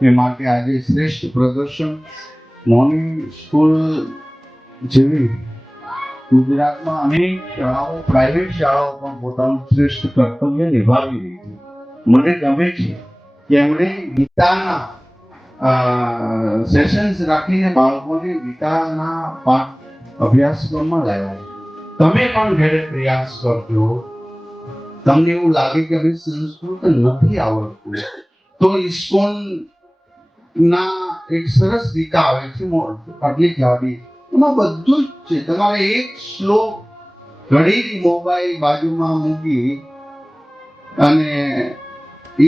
એ માટે આજે શ્રેષ્ઠ પ્રદર્શન મોર્નિંગ સ્કૂલ જેવી ગુજરાતમાં અનેક શાળાઓ, પ્રાઇવેટ શાળાઓ પણ પોતાનું શ્રેષ્ઠ કર્તવ્ય નિભાવી રહી છે. મને ગમે છે કે એમણે ગીતાના સેશન્સ રાખીને બાળકોને ગીતાના પાઠ અભ્યાસક્રમમાં લાવ્યા છે. તમે પણ ઘરે પ્રયાસ કરજો. તમને એવું લાગે કે ભાઈ સંસ્કૃત નથી આવડતું તો ઇસ્કોન ના એક સરસ ગીતા આવે છે આટલી જાડી, એમાં બધું જ છે. તમારે એક શ્લોક ઘડી મોબાઈલ બાજુમાં મૂકી અને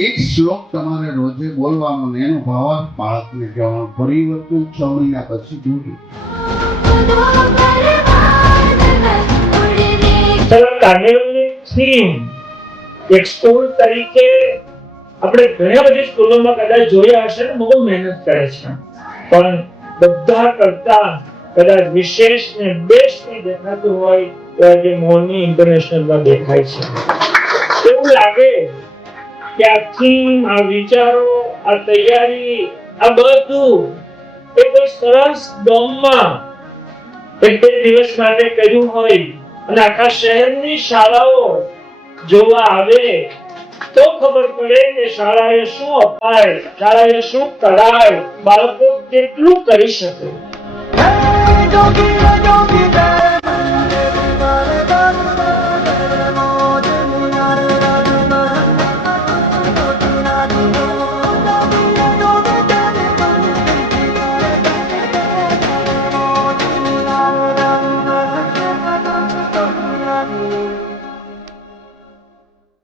એક શ્લોક તમારે રોજે બોલવાનો ને એનો ભાવાર્થ બાળકને કહેવાનો. પરિવર્તન 6 મહિના પછી જોયું. કાર્નિવલની થીમ એક સ્કૂલ તરીકે આપણે ઘણી બધી સ્કૂલોમાં કદાચ જોયા હશે ને બહુ મહેનત કરે છે, પણ બધા કરતા કદાચ વિશેષ ને બેસ્ટ દેખાતું હોય તો આજે મોર્નિંગ ઇન્ટરનેશનલમાં દેખાય છે. એવું લાગે કે આ થીમ, આ વિચારો, આ તૈયારી, આ બધું એક સરસ ડોમમાં એક બે દિવસ માટે કર્યું હોય અને આખા શહેરની શાળાઓ જોવા આવે તો ખબર પડે કે શાળાએ શું અપાય, શાળાએ શું કરાય, બાળકો કેટલું કરી શકે.